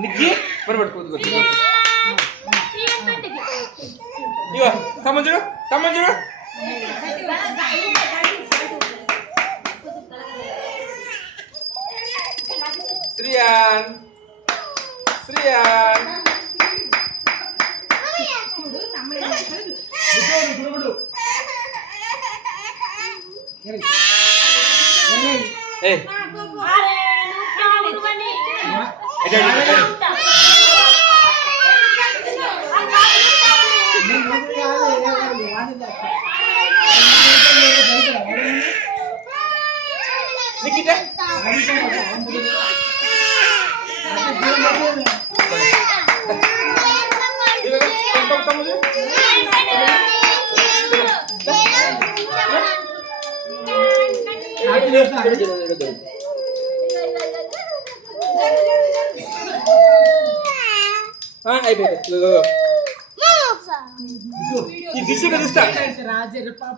నిక్కి పరబట్టుకోదు ఇగో తమ్ముడు చూడు శ్రీయాన్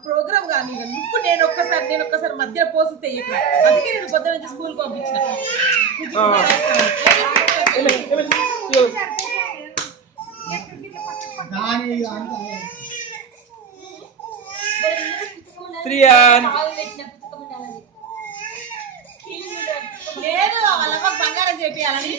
ప్రోగ్రామ్ కానీ నువ్వు నేను ఒక్కసారి మధ్య పోసితే అందుకే నేను పొద్దున నుంచి స్కూల్ పంపించిన లేదు వాళ్ళ బంగారం చేపియాలని